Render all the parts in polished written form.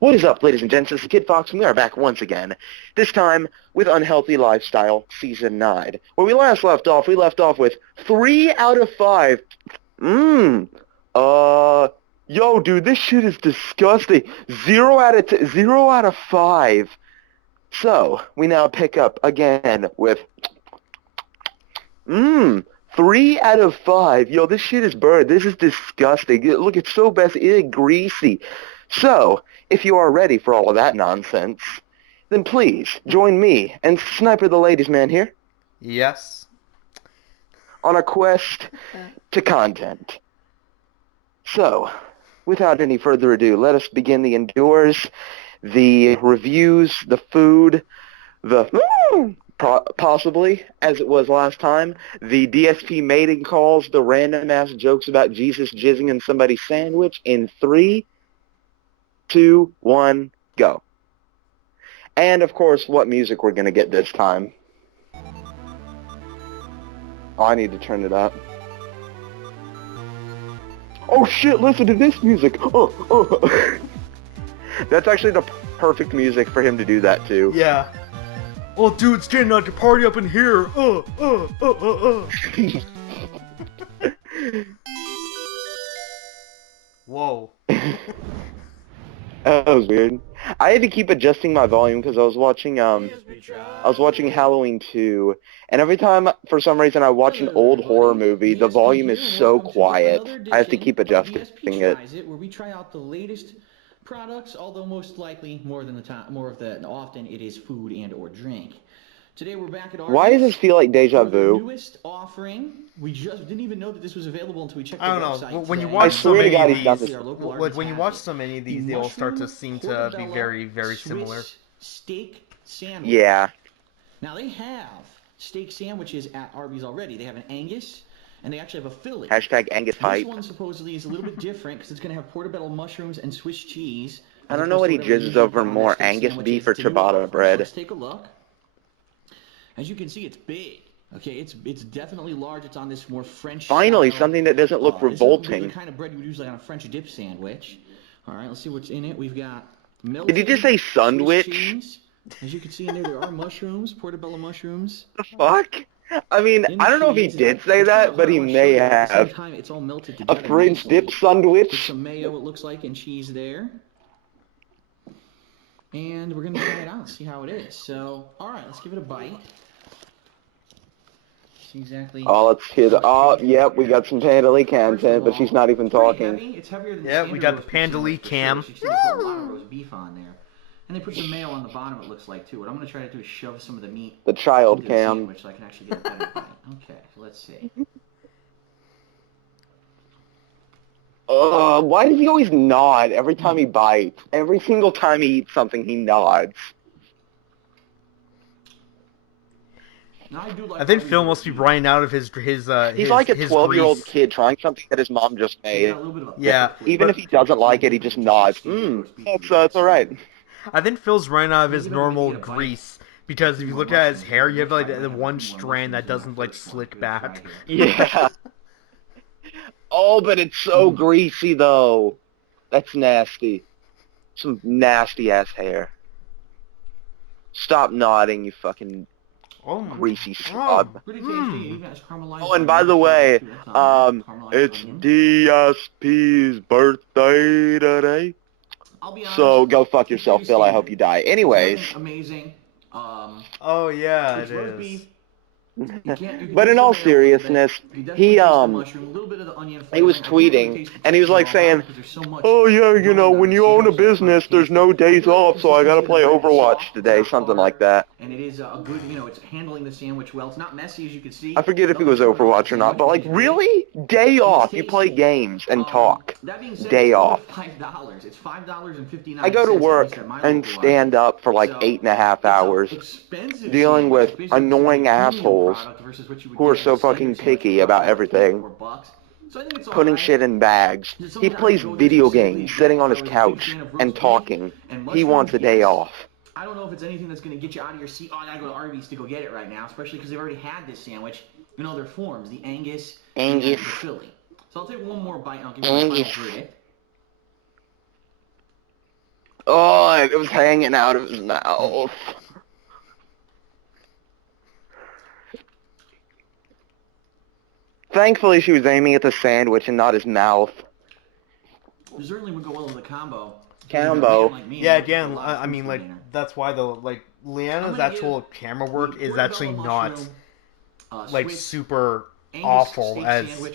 What is up, ladies and gents? It's the Kid Fox, and we are back once again. This time with Unhealthy Lifestyle Season 9. Where we last left off with 3 out of 5. Yo, dude, this shit is disgusting. 0 out of 5. So, we now pick up again with, 3 out of 5. Yo, this shit is burned. This is disgusting. Look, it's so bad. It's greasy. So, if you are ready for all of that nonsense, then please join me and Sniper the Ladies Man here Yes. on a quest to content. So, without any further ado, let us begin the endures, the reviews, the food, the possibly, as it was last time, the DSP mating calls, the random-ass jokes about Jesus jizzing in somebody's sandwich in 3, 2, 1, go. And, of course, what music we're going to get this time. Oh, I need to turn it up. Oh, shit, listen to this music. Oh. That's actually the perfect music for him to do that, too. Yeah. Oh, dude, it's getting like a party up in here. Whoa. That was weird. I had to keep adjusting my volume because I was watching Halloween 2, and every time for some reason I watch an old horror movie, the volume is so quiet. I have to keep adjusting it. Where we try out the latest products, although most likely more often it is food and or drink. Today we're back at Arby's. Why does this feel like deja for the vu? newest offering. We just didn't even know that this was available until we checked the I don't website know. When you today. watch so many of he's got these, this- when you watch so many of these, they all start to seem to be very, very similar. Steak sandwich. Yeah. Now they have steak sandwiches at Arby's already. They have an Angus, and they actually have a Philly. Hashtag Angus hype. This one supposedly is a little bit different because it's going to have portobello mushrooms and Swiss cheese. I don't know what he jizzes over more, Angus beef or ciabatta bread. Let's take a look. As you can see, it's big. Okay, it's definitely large. It's on this more French. Finally, style. something that doesn't look revolting. This is the kind of bread you would use like on a French dip sandwich. All right, let's see what's in it. We've got milk. Did you just say sandwich? As you can see in there are mushrooms, portobello mushrooms. The fuck? I mean, I don't know if he did say that, but he may have. At the same time, it's all melted together. A French dip Put sandwich? some mayo, it looks like, and cheese there. And we're going to try it out, see how it is. So, all right, let's give it a bite. See exactly. Oh, let's hear the. Oh, yep, we got some Pandalay content, but she's not even talking. It's heavier than Yeah, we got the Pandalay cam. You can see they put a lot of roast beef on there. And they put some mayo on the bottom, it looks like, too. What I'm going to try to do is shove some of the meat The child into the cam. sandwich so I can actually get a better bite. Okay, so let's see. Why does he always nod every time he bites? Every single time he eats something, he nods. Now, I do like I think Phil must be running out of his He's He's like a 12-year-old grease. kid trying something that his mom just made. Yeah, Even if he doesn't like it, he just nods. That's alright. I think Phil's running out of his normal grease. Because if you look at his hair, you have like the one strand that doesn't like slick back. Yeah. Oh, but it's so greasy, though. That's nasty. Some nasty-ass hair. Stop nodding, you fucking greasy slob. Oh, and by the way, it's DSP's birthday today. So go fuck yourself, Phil. I hope you die. Anyways. Amazing. Oh yeah, it is. But in all seriousness, he was tweeting, and he was like saying, oh yeah, you know, when you own a business, there's no days off, so I gotta play Overwatch today, something like that. And it is a good, you know, it's handling the sandwich well. It's not messy, as you can see. I forget if it was Overwatch or not, but like, really? Day off, you play games and talk. Day off. $5. It's $5.59. I go to work and stand up for like 8.5 hours, dealing with annoying assholes who are so fucking picky about everything, putting shit in bags. He plays video games, sitting on his couch, and talking. He wants a day off. I don't know if it's anything that's going to get you out of your seat. Oh, I gotta go to Arby's to go get it right now, especially because they've already had this sandwich in other forms, the Angus and the Philly. So I'll take one more bite and I'll give you my final verdict. Oh, it was hanging out of his mouth. Thankfully, she was aiming at the sandwich and not his mouth. It certainly would go well with the combo. Combo. Yeah, again, I mean, like, that's why Leanna's actual camera work is actually not, like, super awful as you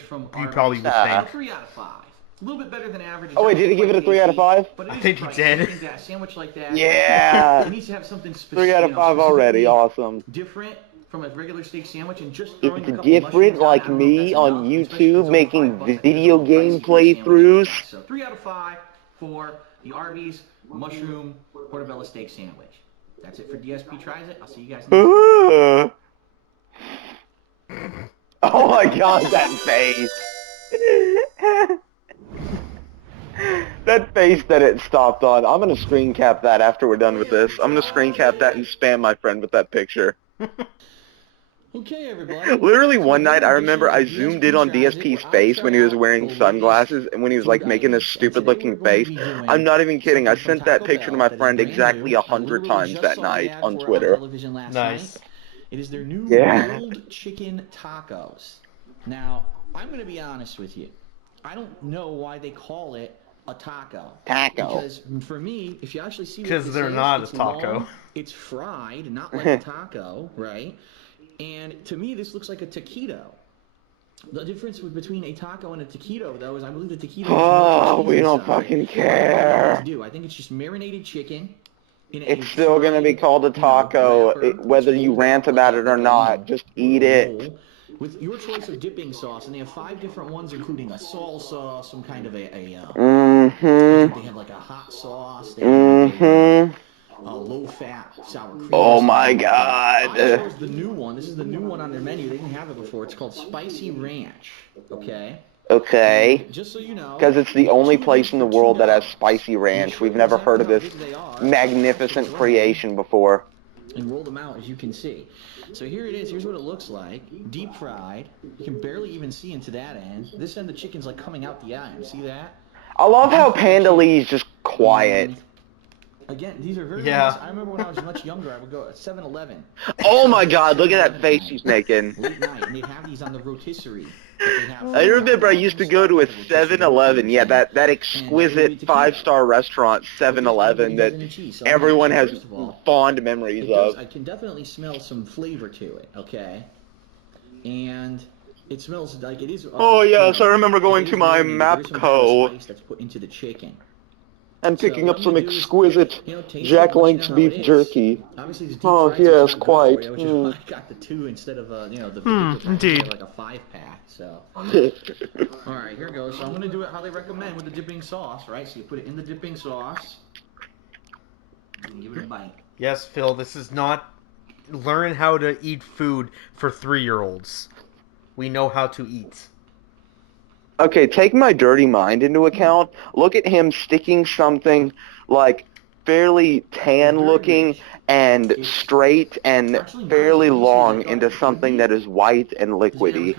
probably would think. 3 out of 5. A little bit better than average. Oh wait, did he give it a 3 out of 5? I think he did. I think that a sandwich like that. Yeah. It needs to have something 3 out of 5 already. Awesome. Different from a regular steak sandwich, and just It's different, like me on YouTube making video game playthroughs. So 3 out of 5 for the Arby's mushroom portobello steak sandwich. That's it for DSP Tries It. I'll see you guys next time. Oh my god, that face. That face that it stopped on. I'm gonna screen cap that after we're done with this. I'm gonna screen cap that and spam my friend with that picture. Okay, everybody. Literally one night, I remember I zoomed in on DSP's face when he was wearing sunglasses and when he was like making this stupid looking face. I'm not even kidding. I sent that picture to my friend exactly 100 times that night on Twitter. Nice. It is their new grilled chicken tacos. Now, I'm going to be honest with you. I don't know why they call it a taco. Because for me, if you actually see what because they're not a taco. Long, it's fried, not like a taco, right? And to me, this looks like a taquito. The difference between a taco and a taquito, though, is I believe the taquito. Oh, we don't fucking care. I think it's just marinated chicken. It's still gonna be called a taco, whether you rant about it or not. Just eat it. With your choice of dipping sauce, and they have 5 different ones, including a salsa, some kind of they have like a hot sauce. They have a low-fat sour cream. Oh my god. I chose the new one. This is the new one on their menu. They didn't have it before. It's called Spicy Ranch. Okay? Okay. And just so you know, because it's the only place in the world that has spicy ranch. We've never heard of this magnificent creation before. And roll them out, as you can see. So here it is. Here's what it looks like. Deep fried. You can barely even see into that end. This end, the chicken's like coming out the end. See that? I love how Panda Lee's just quiet. Again, these are very nice. I remember when I was much younger, I would go at 7-Eleven. Oh my god, look at that face he's making. Late night, and they'd have these on the rotisserie. I remember I used to go to a 7-Eleven, yeah, that exquisite 5-star restaurant, 7-Eleven, that everyone has fond memories of. I can definitely smell some flavor to it, okay? And it smells like it is... oh yes, I remember going to my Mapco. That's put into the chicken. And picking up some exquisite Jack Link's beef jerky. Oh yes, quite. I got the 2 instead of the bigger indeed. like a 5-pack. So, all right, here goes. So I'm gonna do it how they recommend with the dipping sauce, right? So you put it in the dipping sauce and give it a bite. Yes, Phil. This is not learn how to eat food for 3-year-olds. We know how to eat. Okay, take my dirty mind into account. Look at him sticking something like fairly tan looking and straight and fairly long into something that is white and liquidy,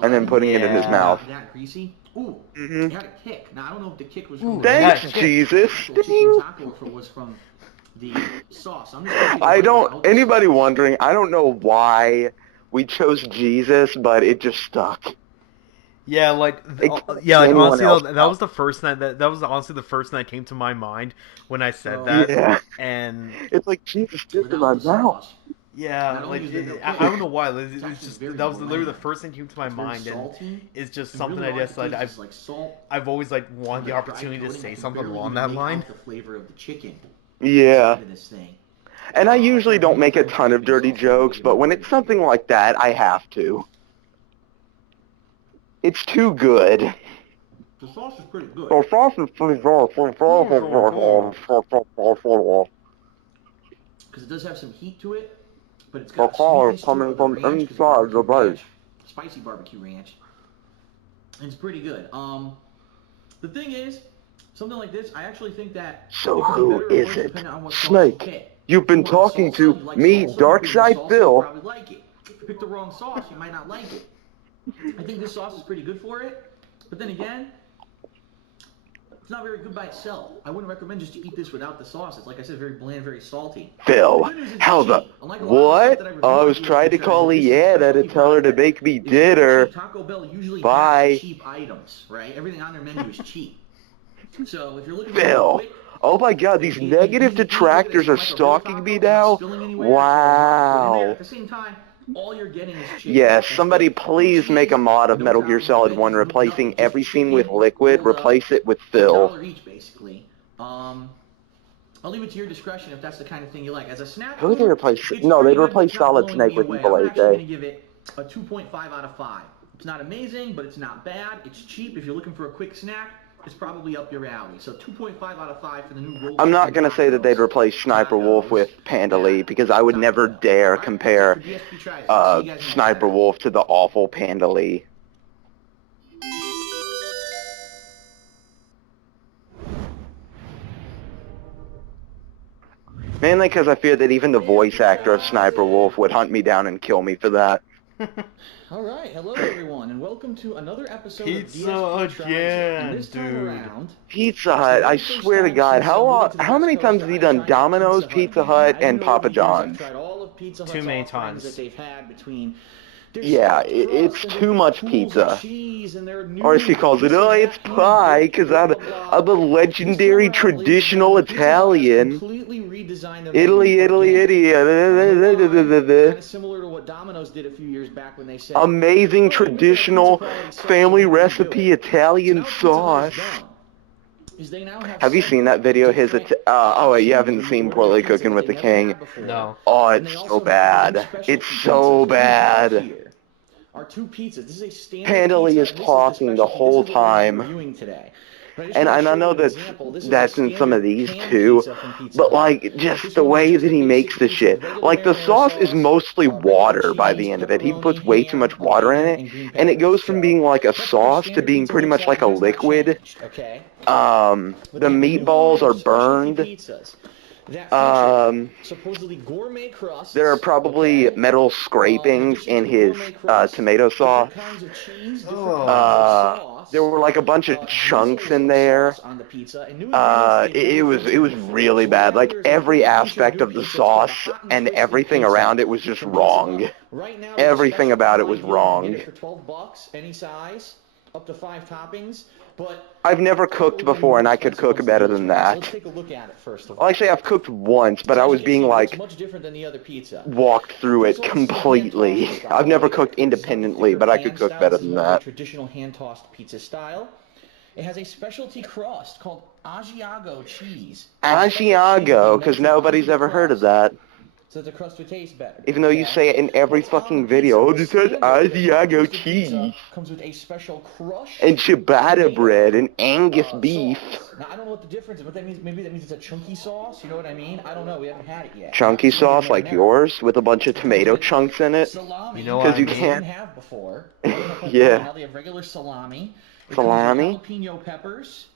and then putting it in his mouth. That greasy. Ooh, it had a kick. Now I don't know if the kick was from thanks, Jesus. taco or if it was from the sauce. Anybody wondering, I don't know why we chose Jesus, but it just stuck. Yeah, honestly, that was the first thing that was honestly the first thing that came to my mind when I said that. Yeah. And it's like Jesus dipped in my mouth. Yeah, I don't know why. It was just that was literally the first thing that came to my mind, and it's just something I guess I've always wanted the opportunity to say something along that line. The flavor of the chicken. Yeah. And I usually don't make a ton of dirty jokes, but when it's something like that, I have to. It's too good. The sauce is pretty good. The sauce is pretty good. Because it does have some heat to it, but it's The got color sweetness coming to it, from the ranch, inside the bite. Spicy barbecue ranch. And it's pretty good. The thing is, something like this, I actually think that... So who is it? Snake, you've been talking to me, Darkside Phil. Probably like it. If you pick the wrong sauce, you might not like it. I think this sauce is pretty good for it, but then again, It's not very good by itself. I wouldn't recommend just to eat this without the sauce. It's, like I said, very bland, very salty. Phil, how the... What? I was trying to call Leanna to tell her to make me dinner. Taco Bell usually Bye. has cheap items, right? Everything on their menu is cheap. So if you're looking Phil. for Oh my god, these negative detractors are stalking me now? Wow. At the same time, all you're getting is chicken. Yes, somebody please make a mod of Metal Gear Solid 1 replacing every scene with liquid, replace it with Phil. $1 each, basically. I'll leave it to your discretion if that's the kind of thing you like. As a snack Who would they replace? No, they'd replace Solid Snake with Evil 8 I'm actually going to give it a 2.5 out of 5. It's not amazing, but it's not bad. It's cheap. If you're looking for a quick snack, it's probably up your alley. So 2.5 out of 5 for the new roll. I'm not going to say that they'd replace Sniper Wolf with Panda Lee, because I would never dare compare Sniper Wolf to the awful Panda Lee. Mainly because I fear that even the voice actor of Sniper Wolf would hunt me down and kill me for that. All right, hello everyone, and welcome to another episode of Pizza DSP again, this time dude. around, Pizza Hut, I swear to God, how many times has he done Domino's, Pizza Hut, and Papa John's? Too many times. that they've had between Yeah, it's too much pizza. Or as he calls it, oh, it's pie, because I'm a legendary traditional Italian. Italy, idiot. Kind of similar to what Domino's did a few years back when they said, amazing traditional family recipe Italian sauce. Have you seen that video? Oh wait, you haven't seen Poorly Cooking with the King? No. Oh, it's so bad. It's so bad. Our two pizzas. This is a standard Panda Lee pizza, is and this talking the whole time. And I know that's in some of these too, but like just the way that he makes the shit. Like the sauce is mostly water by the end of it. He puts way too much water in it, and it goes from being like a sauce to being pretty much like a liquid. The meatballs are burned. Supposedly gourmet crusts. There are probably metal scrapings in his tomato sauce. There were like a bunch of chunks in there. It was really bad. Like every aspect of the sauce and everything around it was just wrong. Everything about it was wrong. For $12, any size, up to 5 toppings. But I've never cooked before, and I could cook better than that. Let's take a look at it first of all. Well, actually, I've cooked once, but I was being like much different than the other pizza. Walked through it completely. I've never cooked independently, but I could cook better than that. Traditional hand-tossed pizza style. It has a specialty crust called Asiago cheese. Asiago, because nobody's ever heard of that. So that the crust would taste better. Even though you say it in every fucking video. Oh, this has Asiago cheese. Comes with a special crushed and ciabatta bread and Angus beef. Now, I don't know what the difference is, but that means maybe that means it's a chunky sauce, you know what I mean? I don't know, we haven't had it yet. Chunky sauce like yours with a bunch of tomato chunks in it? Salami, you know what I mean? Can't have before. Yeah. Now they have regular salami. Salami? Jalapeno peppers,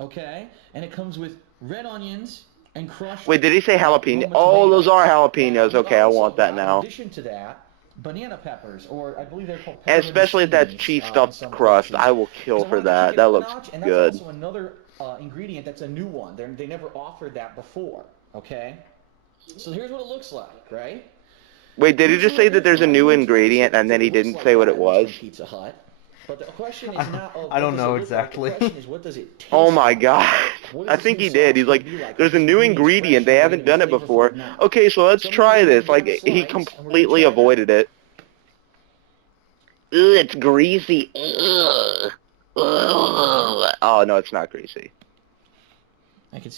okay? And it comes with red onions and crushed... Wait, did he say jalapeno? Oh, those are jalapenos. Okay, I want that now. In addition to that, banana peppers, or I believe they're called peppers. Especially if that's cheese stuffed crust. I will kill for that. That looks good. And that's also another ingredient that's a new one. They never offered that before, okay? So here's what it looks like, right? Wait, did he just say that there's a new ingredient and then he didn't say what it was? Pizza Hut. But the question is not, I don't know exactly. The question is, what does it taste oh my god. I think he did. He's like, there's a new ingredient. They haven't done it before. Okay, so let's try this. Like, he completely avoided it. Ugh, it's greasy. Ugh. Ugh. Oh, no, it's not greasy.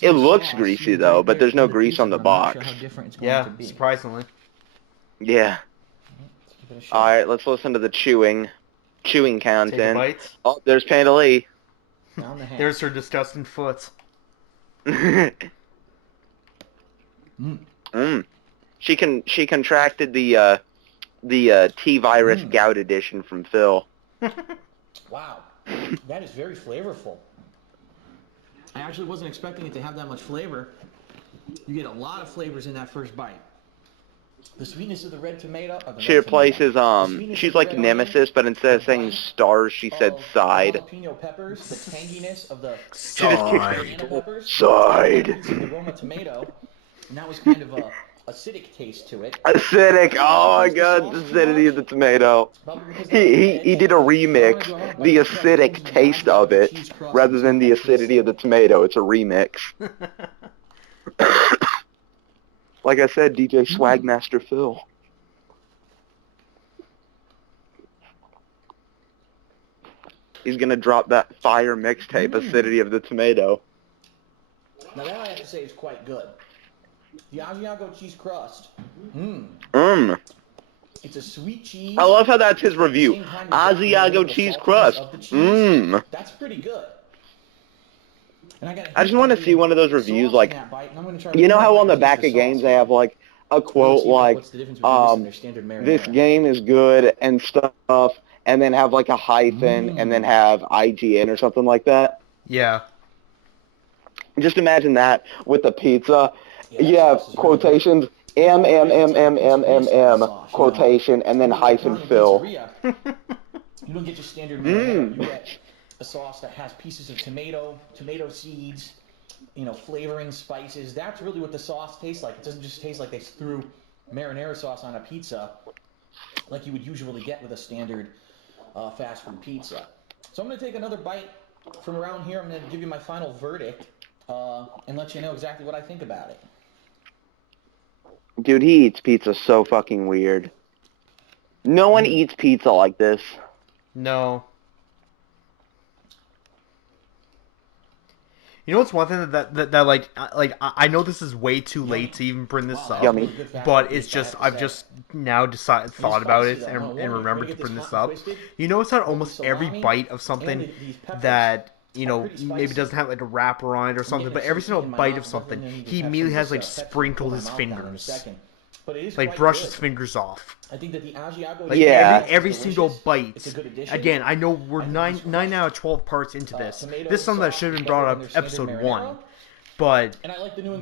It looks greasy, though, but there's no grease on the box. Yeah, surprisingly. Yeah. Alright, let's listen to the chewing content. Oh, there's Panda Lee. There's her disgusting foot. She contracted the T-virus gout edition from Phil. Wow, that is very flavorful. I actually wasn't expecting it to have that much flavor. You get a lot of flavors in that first bite. The sweetness of the red tomato. She replaces, she's like Nemesis, but instead of saying stars, she said side. Jalapeno peppers, the tanginess of the She just keeps banana peppers. side. The Roma tomato, and that was kind of a acidic taste to it. Acidic. Oh my god, the acidity of the tomato. He did a remix, the acidic taste of it, rather than the acidity of the tomato. It's a remix. Like I said, DJ Swagmaster Phil. He's gonna drop that fire mixtape, Acidity of the Tomato. Now that I have to say is quite good. The Asiago cheese crust. It's a sweet cheese. I love how that's his review. Asiago cheese crust. That's pretty good. I just want to see one of those reviews, like, you know how on the back of games they have, like, a quote like, this game is good and stuff, and then have, like, a hyphen, and then have IGN or something like that? Yeah. Just imagine that with the pizza. You have quotations, M, quotation, and then hyphen fill. You don't get your standard marinara. You get a sauce that has pieces of tomato seeds, flavoring spices. That's really what the sauce tastes like. It doesn't just taste like they threw marinara sauce on a pizza like you would usually get with a standard fast food pizza. So I'm going to take another bite from around here. I'm going to give you my final verdict and let you know exactly what I think about it. Dude, he eats pizza so fucking weird. No one eats pizza like this. No. You know what's one thing that like I know this is way too late to even bring this up, Yummy. but it's just I've just now thought about it and remembered to bring this up. You notice how almost every bite of something that maybe doesn't have like a wrapper on it or something, but every single bite of something he immediately has like sprinkled his fingers. Like brush his fingers off. I think that the Asiago every single bite. Again, I know we're 9 out of 12 parts into this. This is something that should have been brought up episode 1. But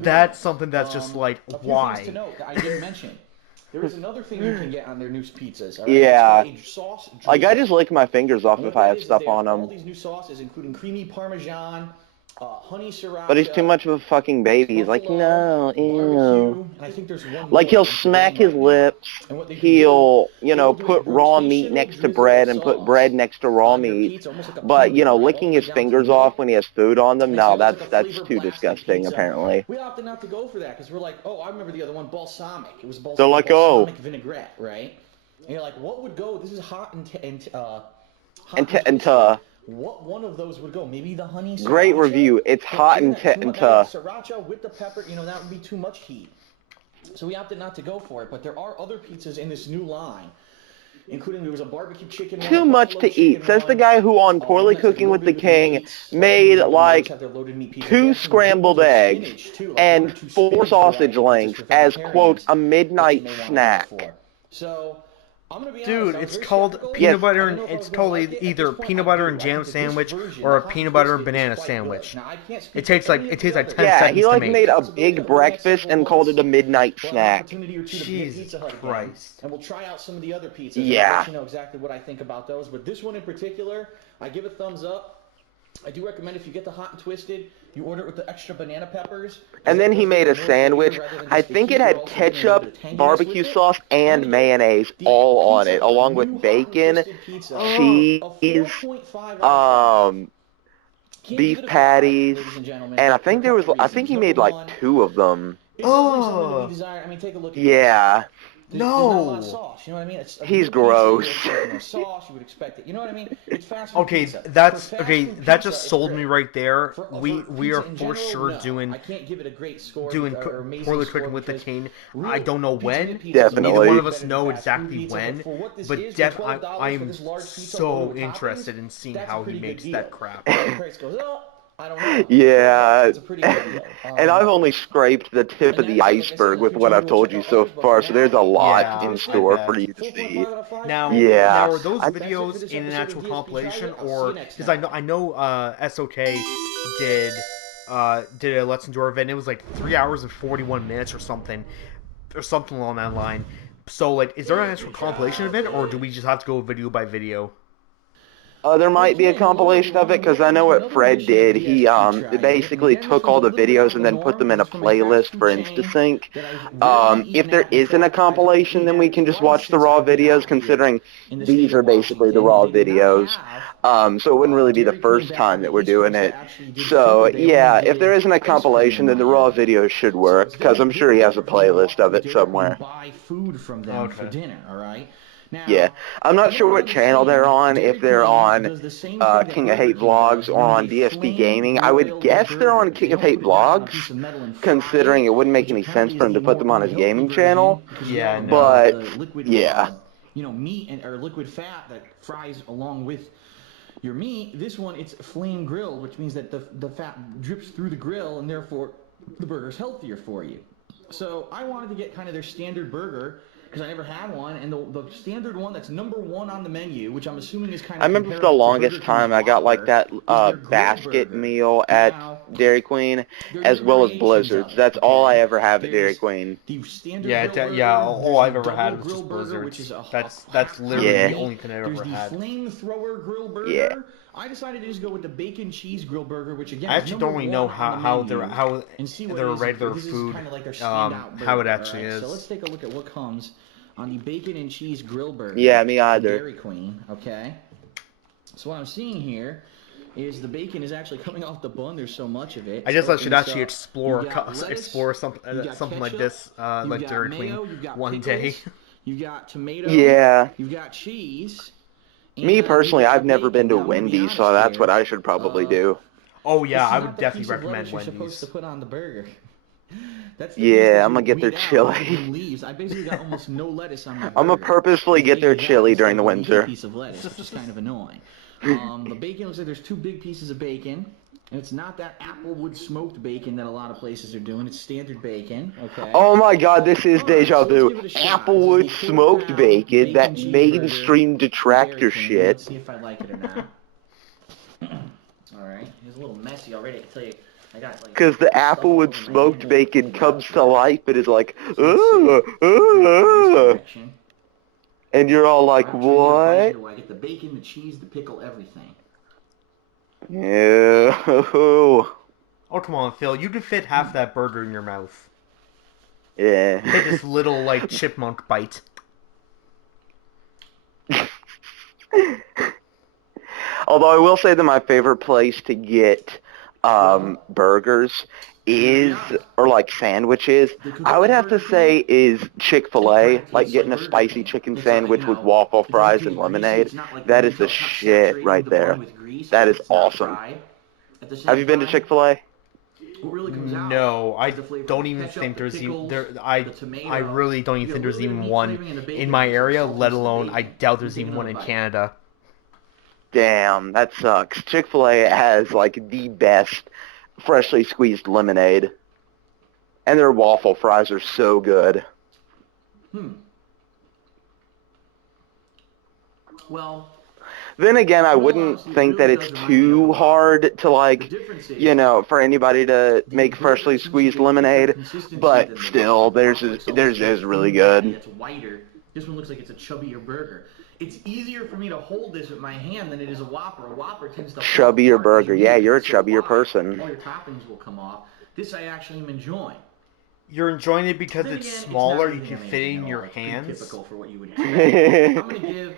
that's something that's just like, why? To note that I didn't mention. There is another thing you can get on their new pizzas. Right? Yeah. Sauce like, I just lick my fingers off if I have stuff on them. All these new sauces, including creamy Parmesan, honey sriracha, but he's too much of a fucking baby. He's like, no, ew. I think there's one like, he'll smack his lips. He'll, put raw meat next to bread and put bread next to raw meat. But, licking his fingers off when he has food on them, no, that's too disgusting, apparently. We opted not to go for that because we're like, oh, I remember the other one, balsamic. It was balsamic. They're like, balsamic vinaigrette, right? And you're like, what would go? This is hot and what one of those would go? Maybe the honey sriracha? Great review. It's hot and sriracha with the pepper, that would be too much heat. So we opted not to go for it, but there are other pizzas in this new line, including there was a barbecue chicken one. Too much to eat, says the guy who on Poorly Cooking with the King made like 2 scrambled eggs and 4 sausage links as, quote, a midnight snack. So I'm gonna be dude, honest, it's called peanut butter and it's called either peanut butter and jam sandwich or a peanut butter and banana sandwich. It takes like 10 seconds he like to make. made a big breakfast and called it a midnight snack. Jesus Christ. And we'll try out some of the other pizzas. Yeah. I'll let you know exactly what I think about those, but this one in particular, I give a thumbs up. I do recommend if you get the hot and twisted, you order it with the extra banana peppers. And then he made a sandwich. I think it had ketchup, barbecue sauce, and mayonnaise all on it, along with bacon, cheese, beef patties, and I think he made like 2 of them. Oh, yeah. No. Sauce, you know what I mean? He's gross. Sauce, you would expect it. You know what I mean? It's fast food okay, pizza. that just sold me right there. We are for sure doing I can't give it a great score Poorly Cooking with the King. I don't know when. Definitely. Neither one of us know exactly when, but I am so interested in seeing how he makes that crap. I don't know. Yeah, it's a pretty good deal. And I've only scraped the tip of the iceberg with what I've told you so far, so there's a lot in store for you to see. Now are those videos in an actual compilation, or because I know SOK did a Let's Endure event. It was like 3 hours and 41 minutes or something. or something along that line. So, like, is there an actual compilation of it, or do we just have to go video by video? There might be a compilation of it because I know what Fred did. He basically took all the videos and then put them in a playlist for InstaSync. If there isn't a compilation, then we can just watch the raw videos, considering these are basically the raw videos. So it wouldn't really be the first time that we're doing it. So yeah, if there isn't a compilation, then the raw videos should work because I'm sure he has a playlist of it somewhere. Buy food from them for dinner, all right? Now, yeah, I'm not sure what channel they're on, if they're on King of Hate Vlogs or on DSP Gaming. I would guess they're on King of Hate Vlogs, considering it wouldn't make any sense for him to put them on his gaming channel. Yeah, no. But, yeah. Meat or liquid fat that fries along with your meat. This one, it's flame grilled, which means that the fat drips through the grill, and therefore the burger's healthier for you. So I wanted to get kind of their standard burger, because I never had one, and the standard one that's #1 on the menu, which I'm assuming is kind of. I remember for the longest time I got like that basket meal at Dairy Queen, as well as Blizzards. That's all I ever have at Dairy Queen. All I've ever had was just Blizzards. That's literally the only thing I've ever had. There's the flamethrower grill burger. Yeah. I decided to just go with the bacon cheese grill burger, which again, I actually don't really know how their regular food, how it actually is. So let's take a look at what comes on the bacon and cheese grill burger. Yeah, me either. Dairy Queen, okay. So what I'm seeing here is the bacon is actually coming off the bun. There's so much of it. I guess I should actually explore something like this, like Dairy Queen, one day. You've got tomato. Yeah. You've got cheese. Me personally, I've never been to Wendy's, so that's what I should probably do. Oh yeah, I would definitely recommend Wendy's. Supposed to put on the burger. Yeah, I'm gonna get their chili. I basically got almost no lettuce on my burger. I'm gonna purposefully get their chili during the winter. Piece of lettuce, which is kind of annoying. The bacon looks like there's 2 big pieces of bacon. And it's not that applewood smoked bacon that a lot of places are doing. It's standard bacon, okay? Oh my god, this is deja vu. Applewood smoked bacon, that mainstream detractor shit. Let's see if I like it or not. Alright, it's a little messy already, I can tell you. Because the applewood smoked bacon comes to life and is like, and you're all like, what? I get the bacon, the cheese, the pickle, everything. Yeah. Oh, come on, Phil. You could fit half that burger in your mouth. Yeah. Take this little, like, chipmunk bite. Although I will say that my favorite place to get burgers is, or like sandwiches, I would have to say is Chick-fil-A, like getting a spicy chicken sandwich with waffle fries and lemonade. That is the shit right there. That is awesome. Have you been to Chick-fil-A? No, I don't even think there's even I really don't even think there's even one in my area, let alone I doubt there's even one in Canada. Damn, that sucks. Chick-fil-A has like the best freshly squeezed lemonade. And their waffle fries are so good. Well, then again, I wouldn't think that it's too hard to, like, you know, for anybody to make freshly squeezed lemonade, but still, theirs is really good. It's whiter. This one looks like it's a chubbier burger. It's easier for me to hold this with my hand than it is a Whopper. A Whopper tends to chubbier burger. Yeah, you're a chubbier person. All your toppings will come off. This I actually am enjoying. You're enjoying it because it's smaller, you can fit it in your hands. Typical for what you would expect. I'm gonna give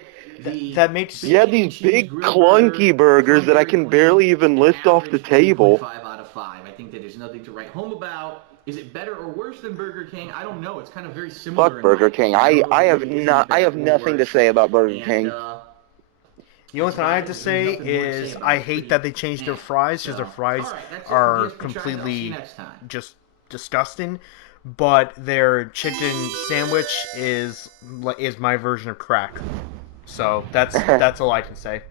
that makes these big clunky burgers that I can barely even lift off the table. 5 out of 5. I think that there's nothing to write home about. Is it better or worse than Burger King? I don't know. It's kind of very similar. Fuck Burger King. I have nothing to say about Burger King. The only thing I have to say is I hate that they changed their fries because their fries are completely just disgusting. But their chicken sandwich is my version of crack. So that's all I can say.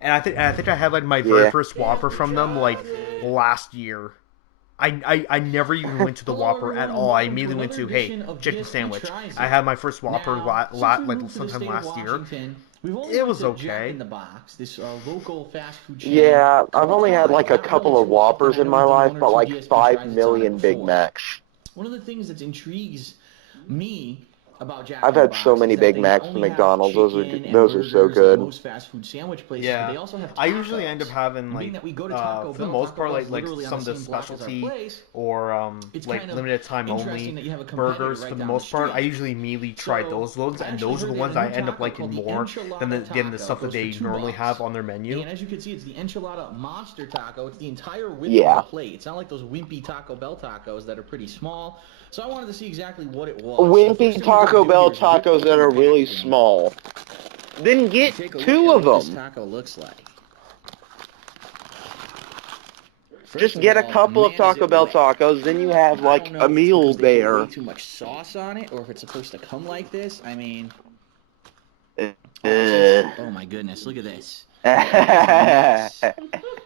And I think I had like my very first Whopper from them like last year. I never even went to the Whopper at all. I immediately went to, hey, chicken sandwich. I had my first Whopper like sometime last year. It was okay. Yeah, I've only had like a couple of Whoppers in my life, but like 5 million Big Macs. One of the things that intrigues me about Jack I've in the had Box so many is that Big they Macs not from only have McDonald's. chicken and Those are so burgers like good. most fast food sandwich places, but Yeah, they also have tacos. I usually end up having And being like that we go to Taco for the Bell, most Taco part Bell's like literally on some the of the same block as our specialty place. or It's like kind of limited time interesting only that you have a competitor burgers right for the down the most part. I street. usually immediately try So those loads, I and actually those are the heard they have ones a I new end up taco liking called the more than enchilada getting the taco. stuff It that goes they for normally $2. have on their menu. And as you can see, it's the enchilada monster taco. It's the entire width Yeah. of the plate. It's not like those wimpy Taco Bell tacos that are pretty small. So I wanted to see exactly what it was. Wimpy Taco Bell tacos that are really small. Then get Take a look two at of what this them. taco looks like. Just get a couple of Taco Bell tacos, then you have I like don't a know if it's meal because they put way there. too much sauce on it, or if it's supposed to come like this. I mean, Uh, oh my goodness, look at this.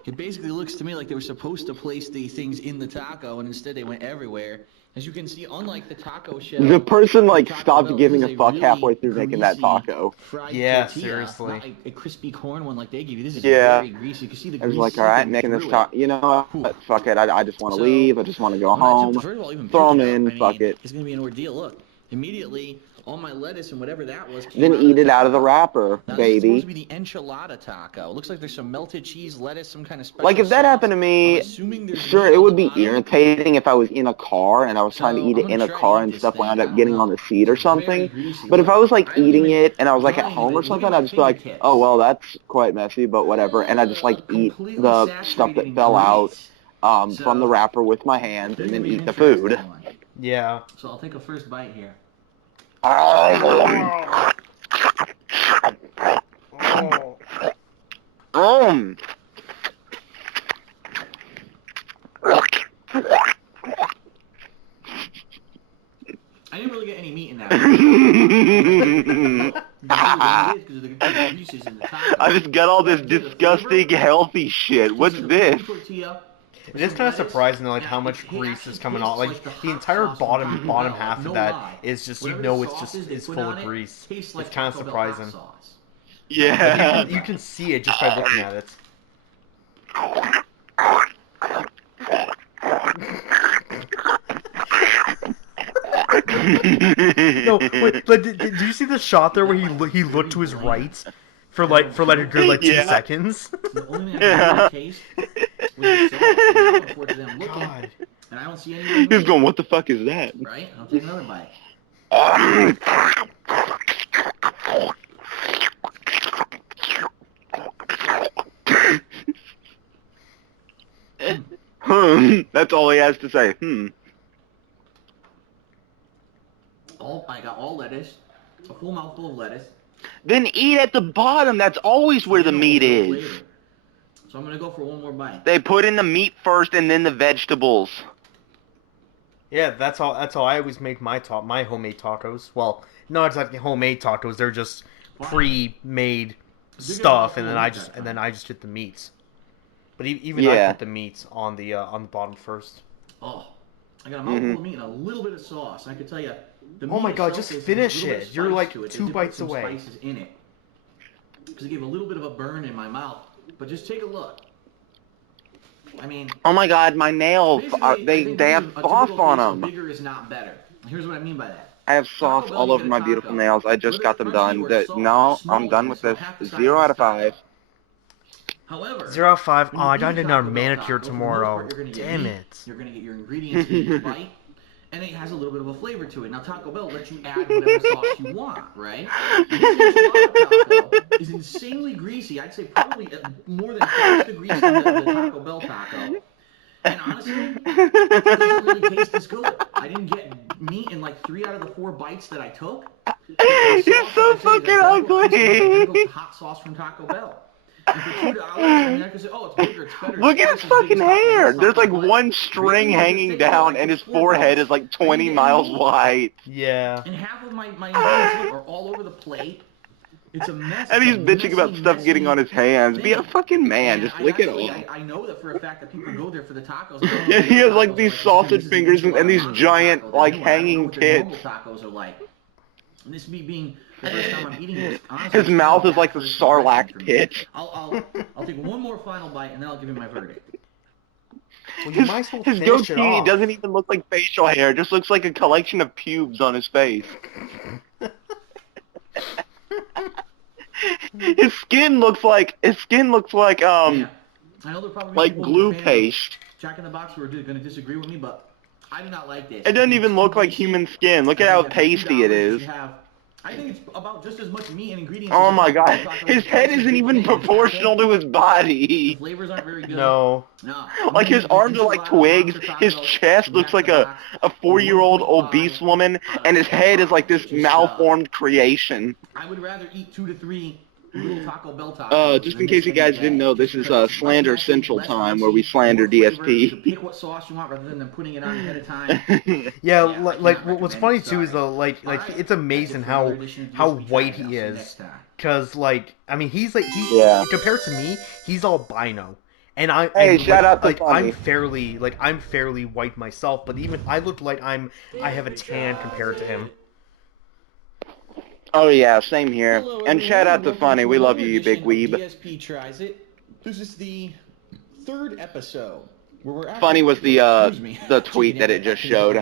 It basically looks to me like they were supposed to place these things in the taco, and instead they went everywhere. As you can see, unlike the taco shell, The person like Taco stopped Bell, giving this a is fuck really halfway through making that greasy taco. fried Yeah, tortilla, seriously. not a crispy corn one like they give you. This is Yeah. very greasy. You can see the I was grease like, all right, seeping making this through taco. it. You know what? Fuck it. I just want to So, leave. I just want to go when I home. first of all, even Throw pick them it up, in. I Fuck mean, it. it's gonna be an ordeal. Look, immediately all my lettuce and whatever that was came Then out eat of the it out of the taco. wrapper, Now, this is supposed to baby. be the enchilada taco. It looks like there's some melted cheese, lettuce, some kind of special Like if that sauce. happened to I'm me, assuming there's sure, meat it on would the be bottom. irritating if I was in a car and I was trying to So eat I'm it gonna in a try to car eat and this stuff thing. wound I up don't getting on know. the seat or It's very something. greasy. But if I was like I don't eating even it and I was like at dry home or anything. Look something, at my I'd just be like, fingertips. oh well, that's quite messy, but whatever. And I just like eat Completely the stuff saturated that in fell out grease. from the So, wrapper with my hands this and is gonna then be an eat the interesting food. one. Yeah. So I'll take a first bite here. Um. I didn't really get any meat in that. The greases in the taco. I just got all this But the disgusting, flavor, healthy shit. What's it's a this? beef tortilla, It is some kind of lettuce, surprising like and how it much grease is actually coming tastes off. Like like the the hot entire sauce from bottom Taco bottom Bell, half like, of no that lie. is just Whatever know the it's sauce just is they is put full on of it grease. tastes like It's kind of Taco Bell hot surprising. sauce. Like Yeah. you can see it just by looking at it. No, wait, but did you see the shot there where he looked to his right for like a good like 2 seconds? The only thing I can really taste was the sauce. And now, unfortunately, I'm looking, God. and I don't see anything He's moving. going, what the fuck is that? Right? I'll take another bite. That's all he has to say. I got all lettuce, a full mouthful of lettuce. Then eat at the bottom. That's always where the meat is. So I'm gonna go for one more bite. They put in the meat first and then the vegetables. Yeah, that's how I always make my homemade tacos. Well, not exactly homemade tacos. They're just pre-made stuff, and then I just hit the meats. But even I put the meats on the bottom first. Oh, I got a mouthful of meat and a little bit of sauce. I could tell you, the meat Oh my god, itself just has finish a little bit it. of You're spice like to it. They 2 did bites put some away. Spices in it because it gave a little bit of a burn in my mouth. But just take a look. I mean, oh my god, my nails they have sauce on them. Bigger is not better. Here's what I mean by that. I have sauce all over my beautiful nails. I just got them done. No, I'm done with this. 0 out of 5. However, 0 out of 5. Oh, I gotta get another manicure tomorrow. Damn it. You're gonna get your ingredients in your bite, and it has a little bit of a flavor to it. Now Taco Bell lets you add whatever sauce you want, right? This enchilada taco is insanely greasy. I'd say probably more than twice the grease than the Taco Bell taco. And honestly, it doesn't really taste as good. I didn't get meat in like 3 out of the 4 bites that I took. You're so fucking ugly. Hot sauce from Taco Bell. And for $2, I mean, I could say, oh, it's bigger, it's better. Look at his fucking hair. There's like one string hanging down, and his forehead is like 20 miles wide. Yeah. And half of my ingredients are all over the plate. It's a mess. And he's bitching about stuff getting on his hands. Be a fucking man. Just lick it off. I know that for a fact that people go there for the tacos. Yeah, he has like these sausage fingers and these giant like hanging tits. Tacos are like. And this being the first time I'm eating this, honestly, his mouth is like the Sarlacc pit. I'll take one more final bite and then I'll give you my verdict. Well, you might as well His finish it goatee off. doesn't even look like facial hair. It just looks like a collection of pubes on his face. His skin looks like Yeah. I know there probably like people glue who are fans paste. of Jack in the Box who are going to disagree with me, but I do not like this. It doesn't even look like human skin. Look at how pasty it is. I think it's about just as much meat and ingredients. Oh as my a god, taco. his head isn't even proportional to his body. The flavors aren't very good. No. Like his arms are like twigs, his chest looks like a 4-year-old obese woman, and his head is like this malformed creation. I would rather eat 2 to 3 little Taco Bell tacos. Just in case you guys didn't know, this is Slander Central time where we slander DSP. Pick what sauce you want rather than putting it on ahead of time. Yeah, like what's funny too is though, like it's amazing how white he is. Cause like, I mean, he's compared to me, he's albino. And shout out to Funny. I'm fairly white myself, but even I look like I have a tan compared to him. Oh yeah, same here. Hello, and shout out to Funny. We love you, you big weeb. DSP tries it. This is the 3rd episode where we're Funny was the tweet that it just showed.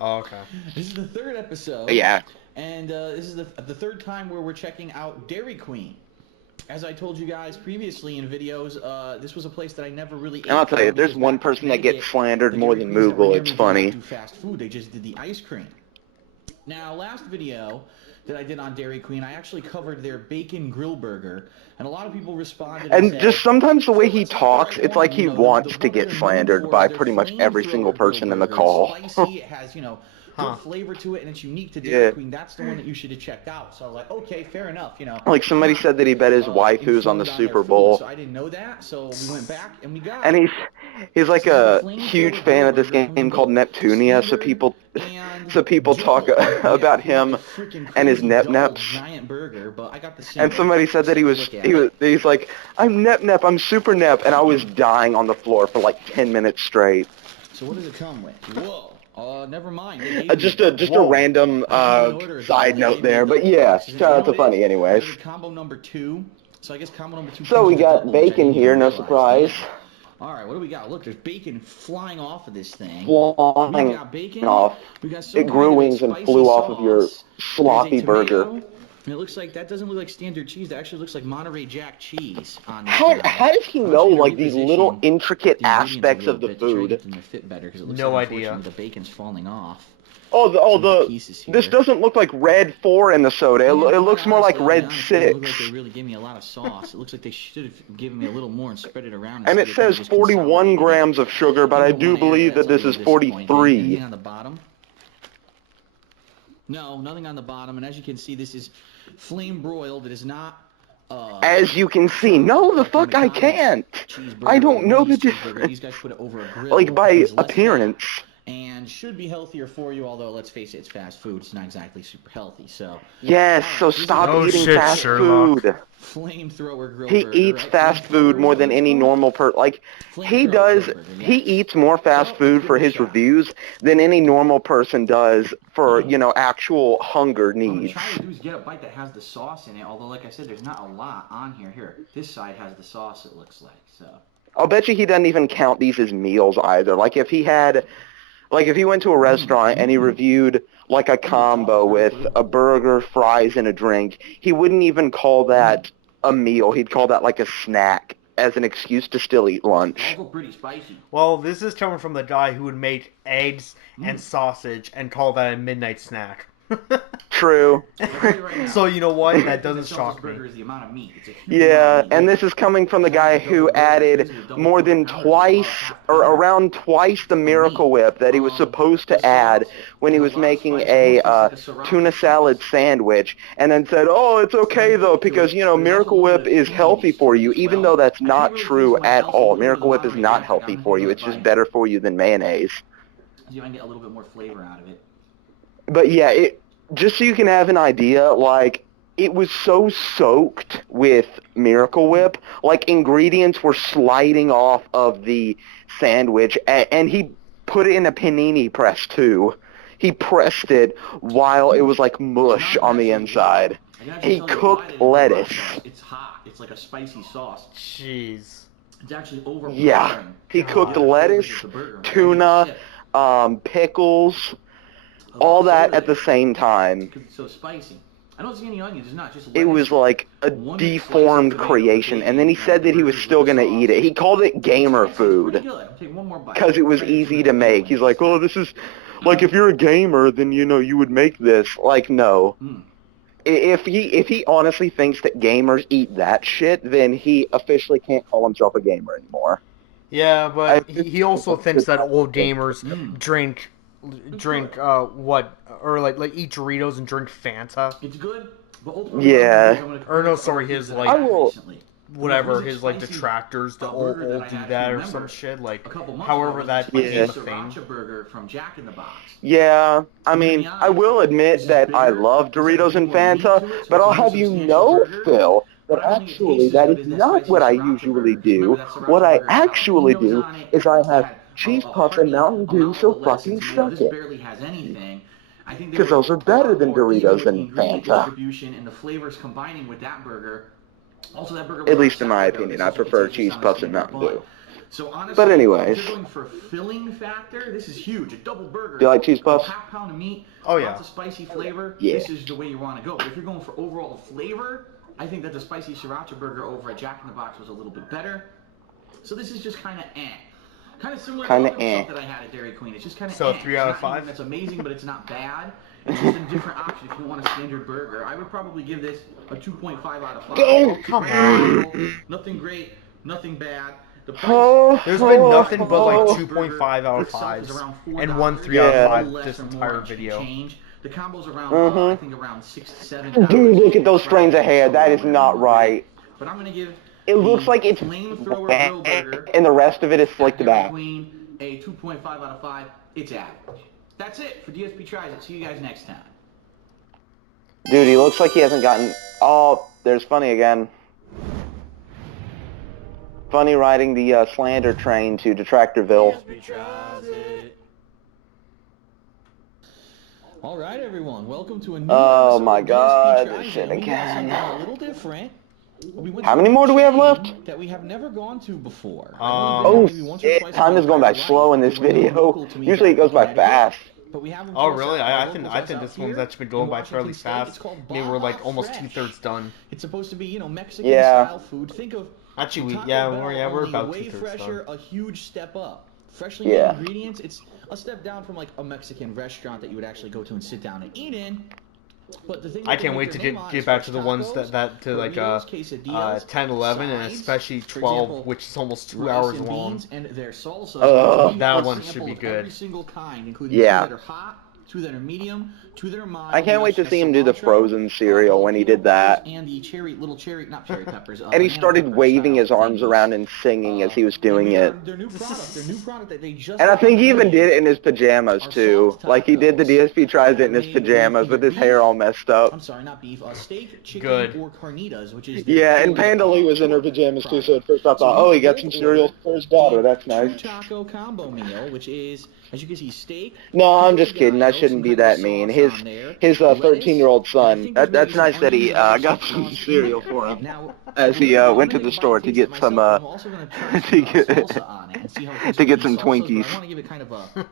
Oh, okay. This is the 3rd episode. Yeah. And this is the 3rd time where we're checking out Dairy Queen. As I told you guys previously in videos, this was a place that I never really ate. And I'll tell you, if there's one person that gets slandered more than Moogle, it's Funny. Fast food. They just did the ice cream. Now, last video that I did on Dairy Queen, I actually covered their bacon grill burger, and a lot of people responded. And just sometimes the way he talks, it's like he wants to get slandered by pretty much every single person in the call. Spicy, it has, good flavor to it, and it's unique to Dairy Queen. That's the one that you should have checked out. So I was like, okay, fair enough, Like somebody said that he bet his wife who's on the Super Bowl. So I didn't know that, so we went back and we got. And he's like a huge fan of this game called Neptunia, so people talk about him and his Nep-Neps. Giant burger, but I got the and somebody said that he's like, I'm Nep-Nep, I'm Super Nep, and I was dying on the floor for like 10 minutes straight. So what does it come with? Whoa. Never mind. Just a random side note there, but yeah, shout out to Funny anyways. Combo number 2. So I guess combo number 2. So we got bacon here, no surprise. All right, what do we got? Look, there's bacon flying off of this thing. Flying off. It grew wings and flew off of your sloppy burger. And it looks like that doesn't look like standard cheese. That actually looks like Monterey Jack cheese on this How does he know like these little intricate aspects of the food? No idea. The bacon's falling off. This doesn't look like red 4 in the soda. It looks more like red 6. It looks like they really gave me a lot of sauce. It looks like they should have given me a little more and spread it around. And it says 41 grams of sugar, but I do believe that this is 43. Anything on the bottom? No, nothing on the bottom. And as you can see, this is flame broiled. It is not. As you can see, no, the fuck I can't. I don't know the difference. These guys put it over a grill. Like by appearance. And should be healthier for you, although let's face it, it's fast food. It's not exactly super healthy, so. Yes, so stop eating fast food. Flamethrower grill He eats fast food more than any normal person. Like, he eats more fast food for his reviews than any normal person does for, actual hunger needs. What I'm trying to do is get a bite that has the sauce in it, although, like I said, there's not a lot on here. Here, this side has the sauce, it looks like, so. I'll bet you he doesn't even count these as meals either. Like, if he went to a restaurant and he reviewed like a combo with a burger, fries, and a drink, he wouldn't even call that a meal. He'd call that like a snack as an excuse to still eat lunch. Also pretty spicy. Well, this is coming from the guy who would make eggs and sausage and call that a midnight snack. True. So you know what? That doesn't shock me. Yeah, and this is coming from the guy who added more than twice, or around twice the Miracle Whip that he was supposed to add when he was making a tuna salad sandwich, and then said, oh, it's okay though, because, Miracle Whip is healthy for you, even though that's not true at all. Miracle Whip is not healthy for you. It's just better for you than mayonnaise. You might get a little bit more flavor out of it. But yeah, just so you can have an idea, like, it was so soaked with Miracle Whip, like, ingredients were sliding off of the sandwich, and he put it in a panini press, too. He pressed it while it was, like, mush on the inside. He cooked lettuce. It's hot. It's like a spicy sauce. Jeez. It's actually overpowering. Yeah, he cooked lettuce, tuna, pickles, all that at the same time. Because it's so spicy. I don't see any onions. It's not just lettuce. It was like a deformed creation, and then he said that he was still going to eat it. He called it gamer food because it was easy to make. He's like, oh, this is, like, if you're a gamer, then, you know, you would make this. Like, no. If he honestly thinks that gamers eat that shit, then he officially can't call himself a gamer anymore. Yeah, but he also thinks that old gamers drink what, or like eat Doritos and drink Fanta. It's good, but yeah. Or no, sorry, his like whatever, his like detractors to all do that or some shit. Like, however that became a thing. Burger from Jack in the Box. Yeah, I mean, I will admit that I love Doritos and Fanta, but I'll have you know, Phil, that actually that is not what I usually do. What I actually do is I have cheese puff and Mountain Dew, so fucking suck it. Because those are better than Doritos and Fanta. And the flavors combining with that burger. Also, that burger, at least in my opinion, I prefer cheese puffs and Mountain Dew. So honestly, but anyways, if you're going for filling factor, this is huge. A double burger. Do you like cheese puffs? A half pound of meat. Oh yeah. Lots of spicy flavor. Yeah. This is the way you want to go. But if you're going for overall flavor, I think that the spicy sriracha burger over at Jack in the Box was a little bit better. So this is just kind of kind of similar to the stuff that I had at Dairy Queen. It's just kind of so 3 out of 5. That's amazing, but it's not bad. It's just a different option if you want a standard burger. I would probably give this a 2.5 out of 5. Oh, come on. Nothing great, nothing bad. There's been nothing but like 2.5 out of 5s and 1 3 out of 5 this entire video. The combo's around, I think around 6 to 7. Dude, look at those strains of hair. That is not right. But I'm gonna give it looks like it's and the rest of it is slicked back. Queen, a 2.5 out of 5. It's average. That's it for DSP Tries It. See you guys next time. Dude, he looks like he hasn't gotten... Oh, there's Funny again. Funny riding the slander train to Detractorville. All right, everyone. Welcome to a new oh my god, this shit again. A little different. How many more do we have left? That we have never gone to before. Oh, shit. Time is going by slow in this video. Usually it goes by fast. Oh, really? I think this one's actually been going by fairly fast. They were like almost 2/3 done. It's supposed to be, Mexican style food. Think of actually, we're about 2/3 done. A huge step up. Freshly made ingredients. It's a step down from like a Mexican restaurant that you would actually go to and sit down and eat in. But the thing I can't wait to get back to the ones that to like 10, 11, and especially 12, which is almost 2 hours long. And their salsa. That one should be good. Every single kind, including two that are hot, 2 that are medium, 2 that are mild. I can't wait to see him do the frozen cereal when he did that. And the not cherry peppers. And he started waving his arms around and singing as he was doing it. Their new product that they just. And I think he even did it in his pajamas too. Like he did the DSP Tries It in his pajamas with his hair all messed up. I'm sorry, not beef. Steak, chicken, or carnitas, which is. Yeah, and Panda Lee was in her pajamas too. So at first I thought, oh, he got some cereal for his daughter. That's nice. Taco combo meal, which is, as you can see, steak. No, I'm just kidding. I shouldn't be that mean. His 13-year-old son. That's nice that he got some cereal for him as he went to the store to get some to get some Twinkies. I want to give it kind of a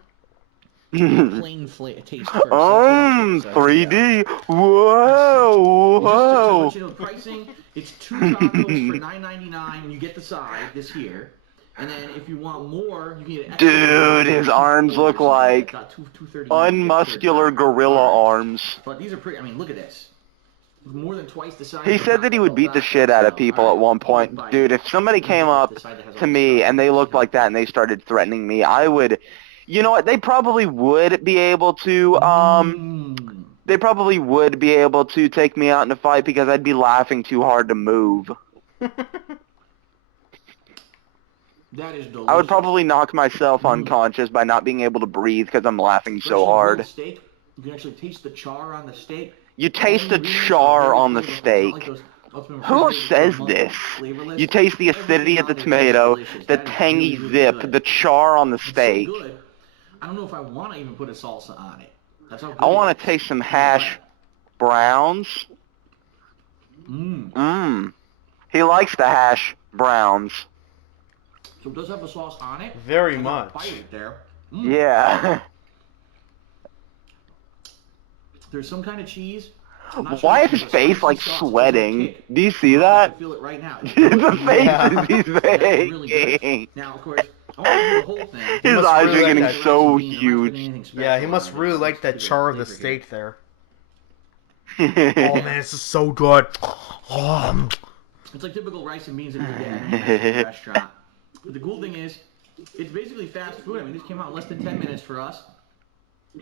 plain taste first. 3D. Whoa. Pricing. It's 2 tacos for $9.99, and you get the side this here. And then if you want more, you can get extra. Dude, his arms look like unmuscular gorilla arms. But these are pretty, look at this. More than twice the size. He said that he would beat the shit out of people at one point. Dude, if somebody came up to me and they looked like that and they started threatening me, I would... You know what? They probably would be able to, They probably would be able to take me out in a fight because I'd be laughing too hard to move. That is delicious. I would probably knock myself unconscious by not being able to breathe because I'm laughing so hard. Steak, you can actually taste the char on the steak. You taste the char on the steak. Who says this? You taste the acidity of the tomato, the tangy zip, the char on the steak. I don't know if I want to even put a salsa on it. That's how good I want to taste some hash browns. He likes the hash browns. So it does have a sauce on it. Very I much. bite it there. Yeah. There's some kind of cheese. Why is his face like sweating? Do you see that? I feel it right now. The faces he's Really making. now, of course, I want to do the whole thing. His eyes are really getting so huge. Yeah, he must really like that char of the steak there. Oh man, this is so good. It's like typical rice and beans that you get at any Mexican restaurant. But the cool thing is, it's basically fast food. I mean, this came out in less than 10 minutes for us.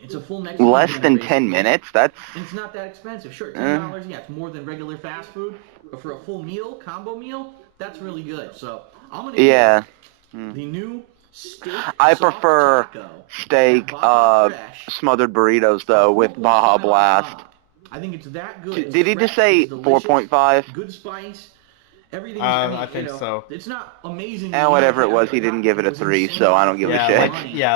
It's a full Mexican Less dinner, than basically. 10 minutes? That's... And it's not that expensive. Sure, $10, yeah, it's more than regular fast food. But for a full meal, combo meal, that's really good. So, I'm going to get the new steak I soft prefer taco steak, at Baja Fresh. smothered burritos, though, with Baja Blast. I think it's that good. Did he just say 4.5? Good spice. Everything. I think so. It's not amazing. And whatever it was, he didn't give it a 3, so I don't give a shit.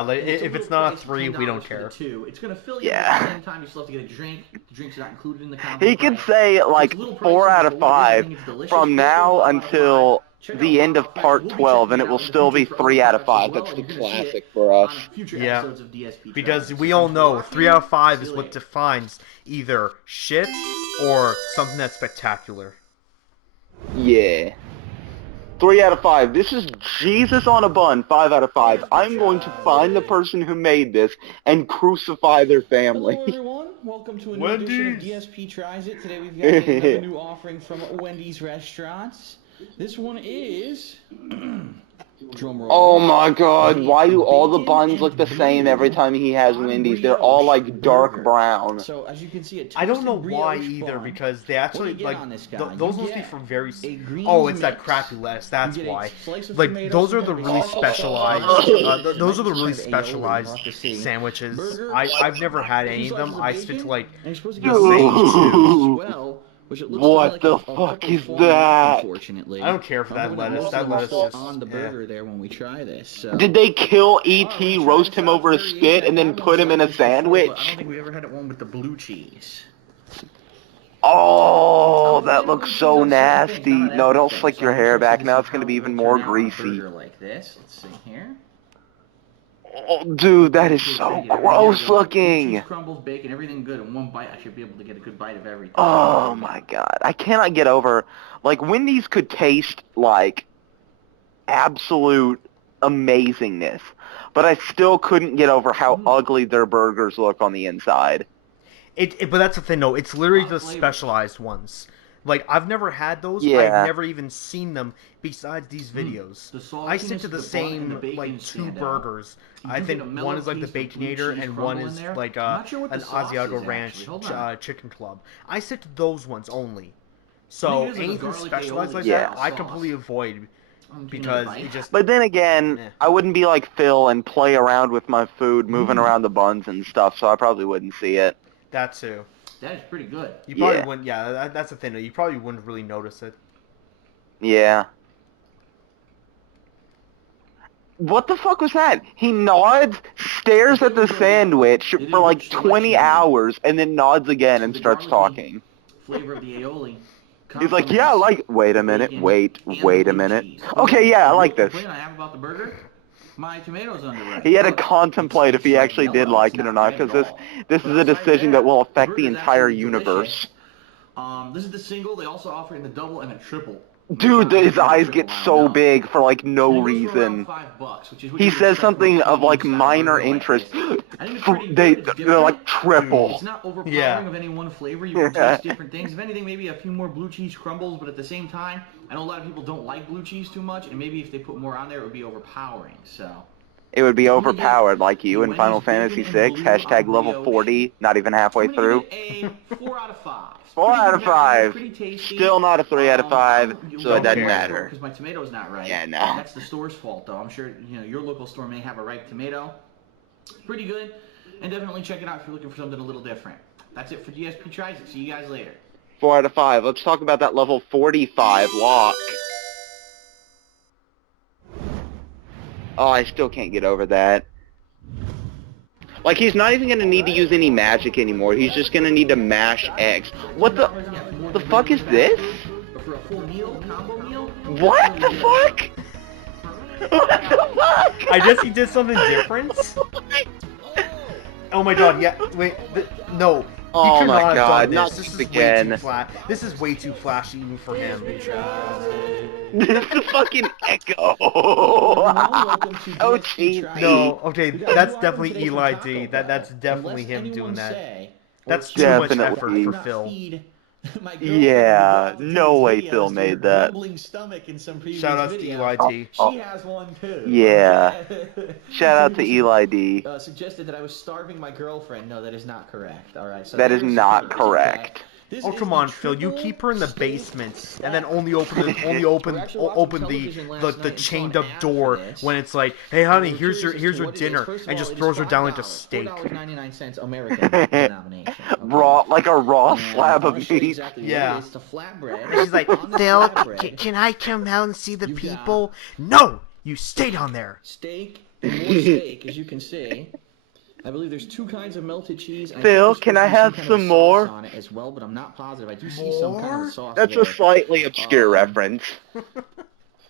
Like, if it's not a 3, we don't care. It's gonna fill you. Yeah. At the same time, you still have to get a drink. The drink's not included in the combo. He could say, like, 4 out of 5 from now until the end of part 12, and it will still be 3 out of 5. That's the classic for us. Yeah, because we all know 3 out of 5 is what defines either shit or something that's spectacular. Yeah. 3 out of 5. This is Jesus on a bun. 5 out of 5. I'm going to find the person who made this and crucify their family. Hello everyone, welcome to a new edition of DSP Tries It. Today we've got another new offering from Wendy's restaurants. This one is... drum roll. Oh my god, why do all the buns look the same every time he has Wendy's? They're all like dark brown. So as you can see, I don't know why either, because they actually, like, those must be from very... Oh, it's that crappy lettuce, that's why. Like, those are the really specialized, those are the really specialized sandwiches. I've never had any of them. I stick to, like, the same two. What the fuck is that? Unfortunately, I don't care for that lettuce. That lettuce just on the burger there when we try this. So. Did they kill E.T., roast him over a spit, and then put him in a sandwich? I don't think we ever had one with the blue cheese. Oh, that looks so nasty. No, don't slick your hair back. Now it's going to be even more greasy. Like this. Let's see here. Oh, dude, that is so gross looking. Crumbles, bacon, everything good in one bite. I should be able to get a good bite of everything. Oh my god, I cannot get over, like, Wendy's could taste like absolute amazingness, but I still couldn't get over how ugly their burgers look on the inside. But that's the thing, though. It's literally the specialized ones. Like, I've never had those. Yeah. I've never even seen them besides these videos. I stick to the same, like, 2 burgers. I think one is, like, the Baconator, and one is, like, an Asiago Ranch Chicken Club. I stick to those ones only. So, anything specialized like that, I completely avoid, because it just... But then again, I wouldn't be like Phil and play around with my food, moving around the buns and stuff, so I probably wouldn't see it. That too. That is pretty good. You probably wouldn't, that's the thing, you probably wouldn't really notice it. Yeah. What the fuck was that? He nods, stares at the sandwich for like 20 hours, and then nods again and starts talking. Flavor of the aioli. He's like, yeah, I like... Wait a minute, wait a minute. Okay, yeah, I like this. I have about the burger? My tomatoes underripe. He had to contemplate if he actually did like it or not, because this is a decision that will affect the entire universe. This is the single. They also offer in the double and a triple. Dude, his eyes get so big for like no reason. He says something of like minor interest. They're like triple. It's not overpowering of any one flavor. You can taste different things. If anything, maybe a few more blue cheese crumbles, but at the same time, I know a lot of people don't like blue cheese too much, and maybe if they put more on there, it would be overpowering. So. It would be overpowered like you in Final Fantasy VI. Hashtag level 40, not even halfway through. A 4 out of 5. 4 out of 5. Still not a 3 out of 5, so it doesn't matter. Because my tomato's not right. Yeah, no. That's the store's fault, though. I'm sure your local store may have a ripe tomato. Pretty good, and definitely check it out if you're looking for something a little different. That's it for DSP Tries It. See you guys later. 4 out of 5. Let's talk about that level 45 lock. Oh, I still can't get over that. Like, he's not even gonna need to use any magic anymore. He's just gonna need to mash X. What the fuck is this? For a full meal, combo meal? What the fuck? I guess he did something different. Oh my god, yeah, wait, no. He Oh could my not have god, done not this. This this is way again. too flat. This is way too flashy even for him. It's the fucking echo. Welcome to Oh, DSP cheesy. Try. No, okay, We got a that's new item definitely today from Eli Taco D. Bell. That's definitely Unless him anyone doing that. say, That's or too much Definitely. effort for Phil. feed my girlfriend Yeah, who go no on way videos Phil to made her that. grumbling stomach in some previous Shout outs to videos. Eli Oh, D. She has one too. Yeah. Okay? Shout out to Somebody Eli D. suggested that I was starving my girlfriend. No, that is not correct. All right, so That is there's not hers, correct. okay? This Oh is come the on, Phil! You triple keep her in the steak basement, and then stack. only open We actually watched some television last the night and saw chained an up ad door for this. when it's like, hey honey, We're here's curious your as to what it is. dinner, First of and all, just it is throws her down like a $5, steak. $4.99 American denomination. Okay? Raw, like a raw And slab I of want to show you meat. exactly Yeah. what it is. It's a flatbread. And she's like, On this Phil, flatbread, can I come out and see the you've got people? No, you stay down there. steak and more steak, as you can see. I believe there's two kinds of melted cheese. And Phil, I think can there's I have kind of some sauce more? on it as well, but I'm not positive. I do see some kind of a sauce That's there. a slightly obscure reference.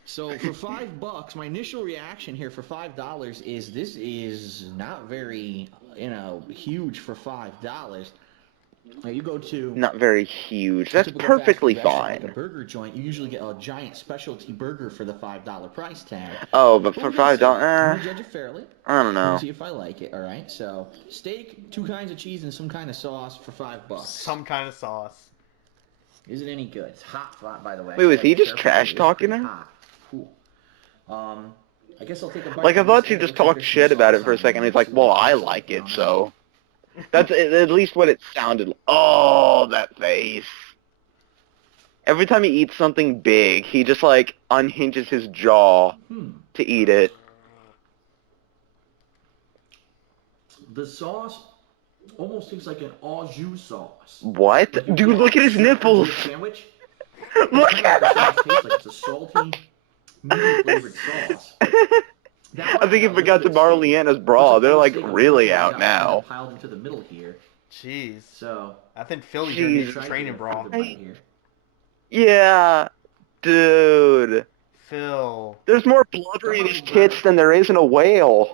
So for $5, my initial reaction here for $5 is this is not very, huge for $5. Now you go to Not very huge. That's typical fast perfectly food restaurant, like fine. a burger joint, you usually get a giant specialty burger for the $5 price tag. Oh, but Well, for I'm gonna see. I'm $5, gonna judge it fairly. I don't I'm gonna know. see if I like it. All right. So steak, two kinds of cheese, and some kind of sauce for $5. Some kind of sauce. Is it any good? It's hot, by the way. Wait, was Gotta he be just careful, trash it is talking pretty him? hot. Cool. I guess I'll take a bite. Like, I from this, thought you and it just looks like talked there's shit some about it sauce for a on there. second. He's Let's like, see what well, it I tastes like it, I don't know. so. That's at least what it sounded like. Oh, that face. Every time he eats something big, he just, like, unhinges his jaw to eat it. The sauce almost tastes like an au jus sauce. What? Like you Dude, get look at his a nipples. sandwich. Look That's at kind of what the sauce tastes like. It's a salty, meaty flavored sauce. I think he forgot to borrow Leanna's bra. They're, like, really out now. Piled into the middle here. Jeez. So I think Philly Jeez. needs a training bra. Yeah, dude. Phil. There's more blubber in his tits than there is in a whale.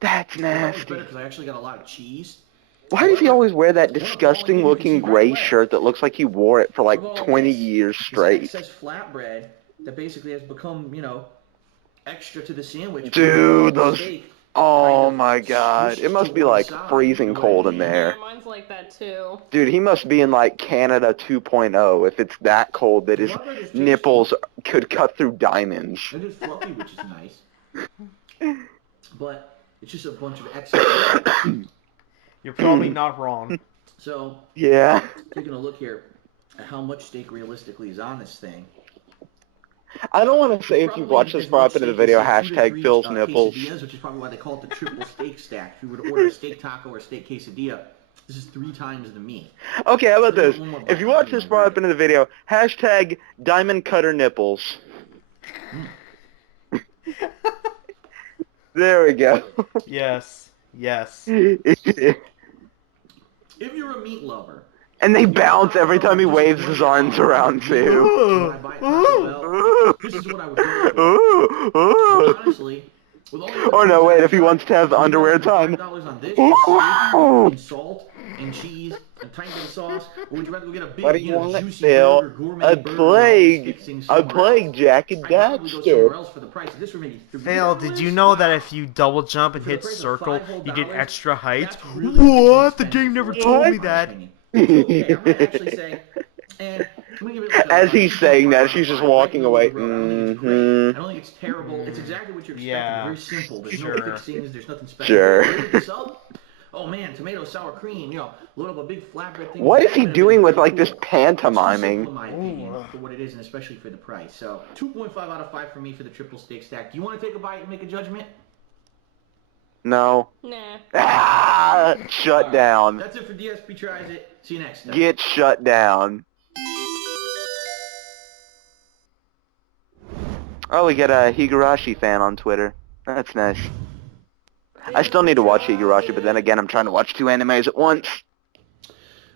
That's That was nasty. better because I actually got a lot of cheese. Why does he always wear that disgusting looking gray shirt that looks like he wore it for like 20 years straight? This excess flatbread that basically has become, extra to the sandwich. Dude, those... Steak Oh kind of my god. squished It must to be one like side, freezing you know what I cold in mean? there. Yeah, mine's like that too. Dude, he must be in like Canada 2.0 if it's that cold that his nipples could cut through diamonds. It is fluffy, which is nice. But it's just a bunch of excess. You're probably not wrong. So, Yeah. taking a look here at how much steak realistically is on this thing. I don't want to say if you've watched this far up into the video, hashtag Phil's nipples. Quesadillas, which is probably why they call it the triple steak stack. If you were to order a steak taco or a steak quesadilla, this is 3 times the meat. Okay, how about this? If you watch this far up into the video, hashtag diamond cutter nipples. There we go. Yes. Yes. If you're a meat lover, And they bounce every time he waves his arms around too. when I buy Taco Bell, this is what I would go for. Honestly, with all the Or no, wait, if he wants to have underwear time. $5 on this, and salt and cheese and tiny bit of sauce, or would you rather go get a big, What do you want, juicy Phil? burger, gourmet A burger, plague. fixing A somewhere plague, else? Jack and I'd probably go Daxter. somewhere else for the price of this for maybe $3. Phil, did you know that if you double jump and For the hit price of circle, $5 you get extra height? that's really What? The expensive game for never it, told in me my that. opinion. Okay, I'm gonna actually say, and I'm gonna give it like a, As he's saying that, she's just walking away. I don't think it's great. I don't think it's terrible. It's exactly what you're expecting. Yeah, Very simple. There's sure. no fixings. There's nothing special. Sure. Load this up. Oh man, tomato, sour cream. Load up a big flatbread thing. What is That he would have been doing with pretty like this cool. It's too simple, pantomiming? in my opinion, for what it is, and especially for the price. So 2.5 out of 5 for me for the triple steak stack. Do you want to take a bite and make a judgment? No. Nah. Ah, shut down. That's it for DSP Tries It. See you next time. Get shut down. Oh, we got a Higurashi fan on Twitter. That's nice. I still need to watch Higurashi, but then again, I'm trying to watch 2 animes at once.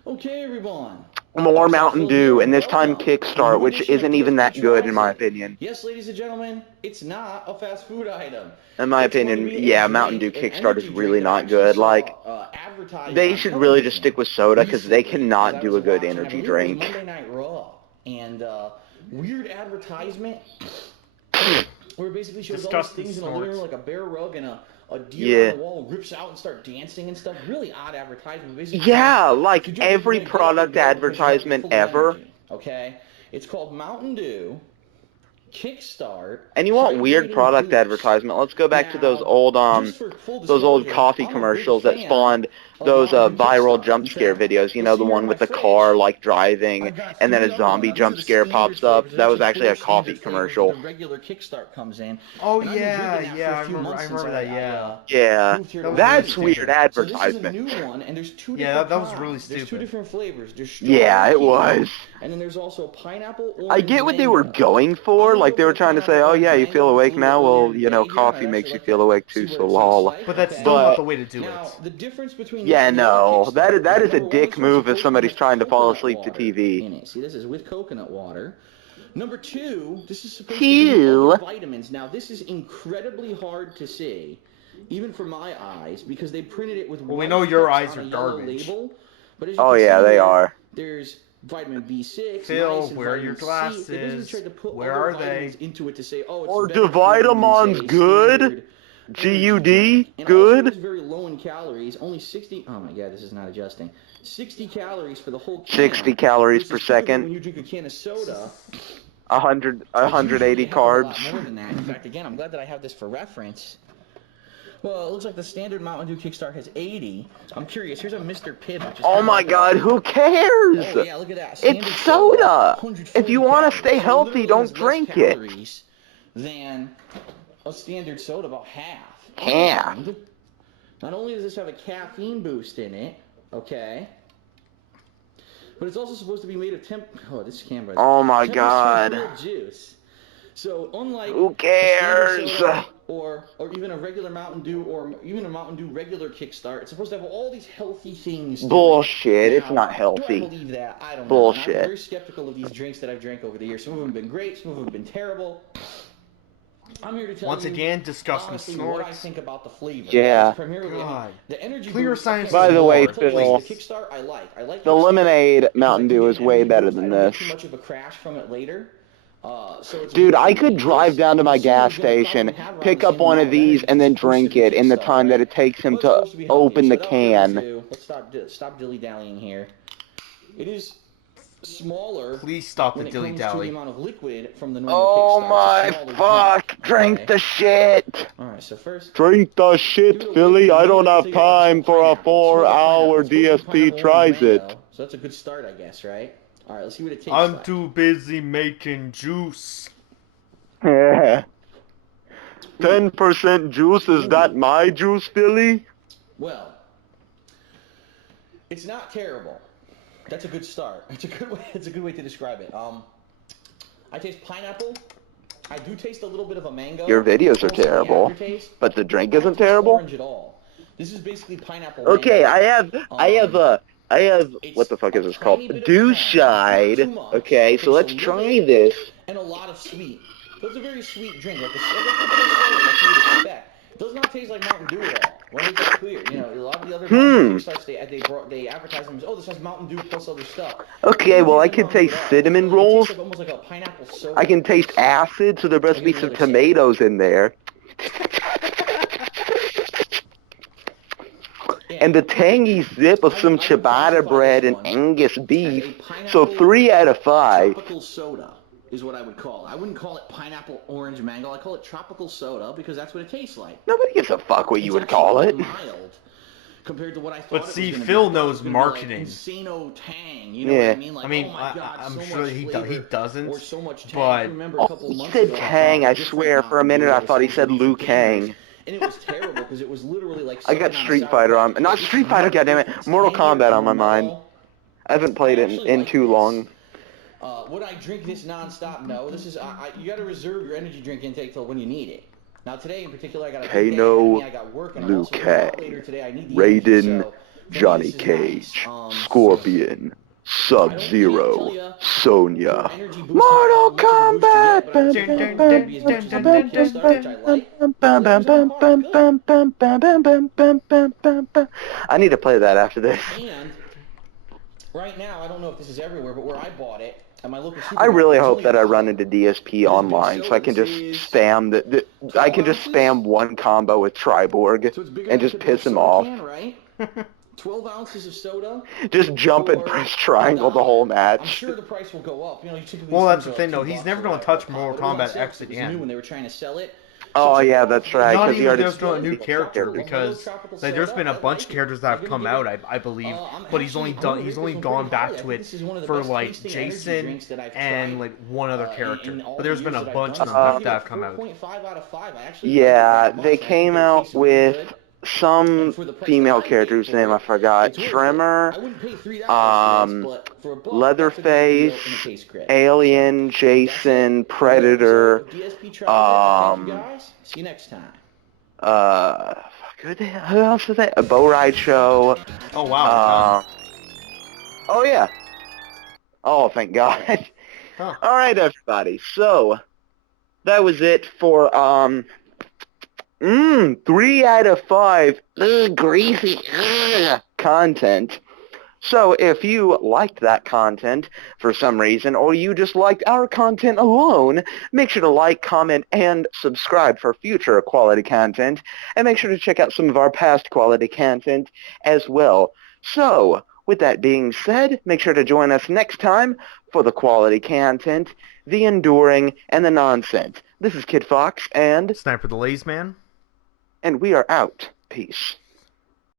Okay, everyone. more Mountain Dew, and this time Kickstart, which isn't even that good in my opinion. Yes, ladies and gentlemen, it's not a fast food item. In my opinion, yeah, Mountain Dew Kickstart is really not good. Like, they should really just stick with soda because they cannot do a good energy drink. Monday Night Raw, and weird advertisement where it basically shows all these things in a living room, like a bear rug and a deer on the wall rips out and start dancing and stuff. Really odd advertisement. Basically, yeah, like every product advertisement ever. Okay, it's called Mountain Dew Kickstart. And you want weird product advertisement? Let's go back to those old coffee commercials that spawned those viral jump scare videos. You know, the one with the car like driving, and then a zombie jump scare pops up. That was actually a coffee commercial. The regular Kickstart comes in. Oh yeah, I remember that. Yeah, that's weird advertisement. So this is a new one, and there's two. Yeah, that was really stupid. There's two different flavors. There's yeah, it was. And then there's also pineapple. I get what they were going for. Like they were trying to say, oh yeah, you feel awake now? Well, you know, coffee makes you feel awake too, so lol. But that's still not the way to do it. The difference between yeah, no, that is a dick move if somebody's trying to fall asleep to TV. See, this is with coconut water. Number 2, this is supposed to be vitamins. Now, this is incredibly hard to see, even for my eyes, because they printed it with. Well, we know your eyes are garbage. Label, but oh yeah, they are. There's vitamin B6. Phil, where are your glasses? Where are they? Into it to say, oh, it's or do vitamins good? GUD good? It's very low in calories. Only 60. Oh my god, this is not adjusting. 60 calories for the whole can. 60 calories per second. When you drink a can of soda. 180 carbs. A lot more than that. In fact, again, I'm glad that I have this for reference. Well, it looks like the standard Mountain Dew Kickstart has 80. I'm curious. Here's a Mr. Pibb. Oh my god, who cares? Oh, yeah, look at that. Standard it's soda. If you want to stay healthy, don't drink it. Than a standard soda, about half. Half. And not only does this have a caffeine boost in it, okay, but it's also supposed to be made of this camera. Oh my god. Juice. So unlike who cares? Or even a regular Mountain Dew, or even a Mountain Dew regular Kickstart, it's supposed to have all these healthy things. Bullshit. Now, it's not healthy. Do I believe that? I don't know. Bullshit. I'm very skeptical of these drinks that I've drank over the years. Some of them have been great. Some of them have been terrible. I'm here to tell Once you, again, discussing honestly, snorts. what I think about the flavor. Yeah. The energy Clear boost, science. By the way, the Phil, Kickstart, I like the lemonade Mountain Dew is way better than this. Too much of a crash from it later. Dude, I could drive down to my gas station, pick up one of these, and then drink it in the time that it takes him to open the can. Let's stop dilly-dallying here. It is smaller. Please stop the dilly-dally. The amount of liquid from the normal oh Kickstart. my fuck! Drink the shit! Alright, so first... Drink the shit, Philly! I don't have time for a 4-hour DSP tries it. So that's a good start, I guess, right? Alright, let's see what it tastes I'm like. too busy making juice. Yeah. 10% juice, is that my juice, Philly? Well, it's not terrible. That's a good start. It's a good way to describe it. I taste pineapple. I do taste a little bit of a mango. Your videos are terrible, but the drink isn't terrible. Orange at all. This is basically pineapple. Okay, mango. I have what the fuck is this called? Douche-eyed. Okay, so let's try this. And a lot of sweet. So it's a very sweet drink, like you would expect. It does not taste like Mountain Dew at all. Let me make that clear. You know, a lot of the other Kickstarts, they advertise them as, oh, this has Mountain Dew plus other stuff. Okay, well, I can taste cinnamon rolls. Like almost like a pineapple soda. I can taste acid, so there must be some tomatoes in there. And the tangy zip of some ciabatta bread and Angus beef. So 3 out of 5. Tropical soda is what I would call it. I wouldn't call it pineapple orange mango. I call it tropical soda because that's what it tastes like. Nobody gives a fuck what you would call it. Mild compared to what I thought. But see, Phil knows marketing. Like Insano tang, you know what I mean? Like, I mean, oh my God, I'm so sure much he flavor, doesn't. or so much tang. But I remember a couple he months said ago, tang. I swear, for a minute I thought he said Liu Kang. And it was terrible because it was literally like. I got Street Fighter on, not Street Fighter, goddammit, Mortal Kombat on my mind. I haven't played it in too long. Would I drink this non-stop? No. This is you got to reserve your energy drink intake till when you need it. Now today in particular, I got a big day. I got work and I'm also later today. I need the energy, Raiden, so Johnny Cage, Scorpion, Sub-Zero, Sonya, energy boost Mortal Kombat. Kombat. I need to play that after this. And right now, I don't know if this is everywhere, but where I bought it at my local supermarket, I really it's hope only that I $1. run into DSP online so I can just spam I can just spam one combo with Triborg and just piss him off. Can, right? 12 ounces of soda. Just jump and press triangle the whole match. I'm sure the price will go up. You know, well, that's the thing, though. He's never going to touch Mortal Kombat X again. New when they were trying to sell it. Oh yeah, that's right. Not Because he even already just a new character, because like, there's been a bunch of characters that have come out, I believe, but he's only gone back to it for like Jason and like one other character. But there's been a bunch of them that have come out. Yeah, they came out with some female character whose name I forgot. Tremor, Leatherface, Alien, Jason, Predator, See you next time. Who else is that? A Bow Ride Show. Oh wow. Oh yeah. Oh, thank God. Huh. All right, everybody. So that was it for 3 out of 5 greasy content. So if you liked that content for some reason, or you just liked our content alone, make sure to like, comment, and subscribe for future quality content, and make sure to check out some of our past quality content as well. So, with that being said, make sure to join us next time for the quality content, the enduring, and the nonsense. This is Kid Fox, and Sniper the Lazy Man. we are out. Peace.